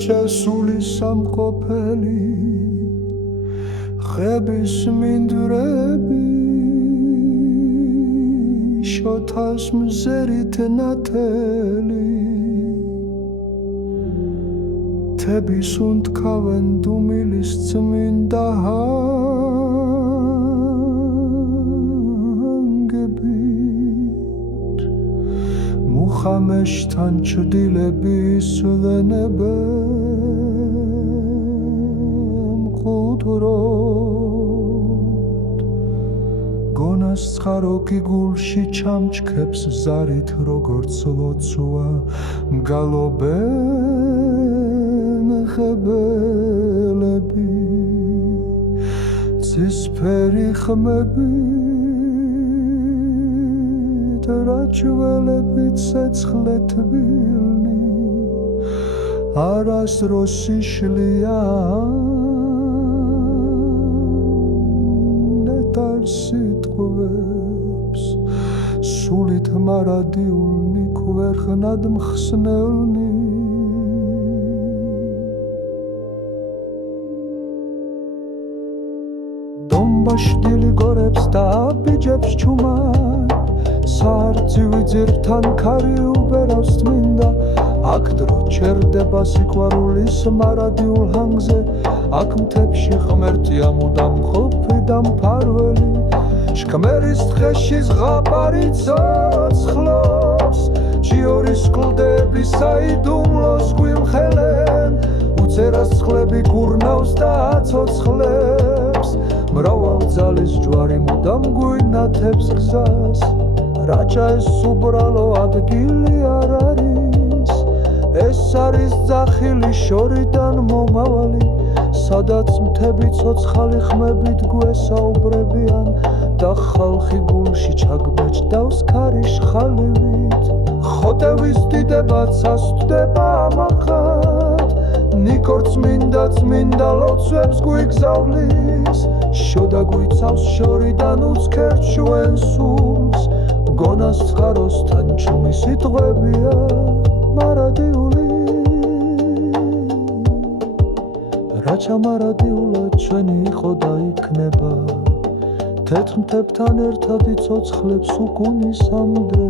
ჩასული სამყოფელი ხების მინდვრები შოთას მზერით ნათელი თების უნთქავენ დუმილის წმინდა ჰანგებით მუხამეშთან ჩრდილების ვენებენ მყუდროდ გონას ცხაროკი გულში ჩამჩქებს ზარით როგორც ლოცვა მგალობენ ხებელები ცისფერი ხმებით რაჭველები ცეცხლე თბილნი არასდროს იშლია ნეტარ სიტყვებს სულით მარადიულნი ქვერხნად მხსნელნი დომბაშდილი გორებს და აბიჯებს ჩუმად სარწივი ძირთან ქარი უბერავს წმინდა აქ დრო ჩერდება სიყვარულის მარადიულ ჰანგზე აქ მთებში ღმერთია მუდამ ყოფი და მფარველი შქმერის ტყეში ზღაპარი ცოცხლობს ჩიორის კლდები საიდუმლოს გვიმხელენ უცერას წყლები გურნავს და აცოცხლებს მრავალ ძალის ჯვარი მუდამ გვინათებს გზას რაჭა ეს უბრალო ადგილი არ არის ეს არის ძახილი შორიდან მომავალი სადაც მთები ცოცხალი ხმებით გვესაუბრებიან და ხალხი გულში ჩაგბეჭდავს ქარიშ ხალივით ხოტევის დიდებაც ასვდება ამახად ნიკორწ მინდა ლოცვებს გვიგზავნის შოდა გვიცავს შორიდან უცქერთ ჩვენ სულს გონას ცხაროსთან ჩუმი სიტყვებია მარადიული რაჭა მარადიულად ჩვენი იყო და იქნება თეთრ მთებთან ერთად იცოცხლებს უკუნისამდე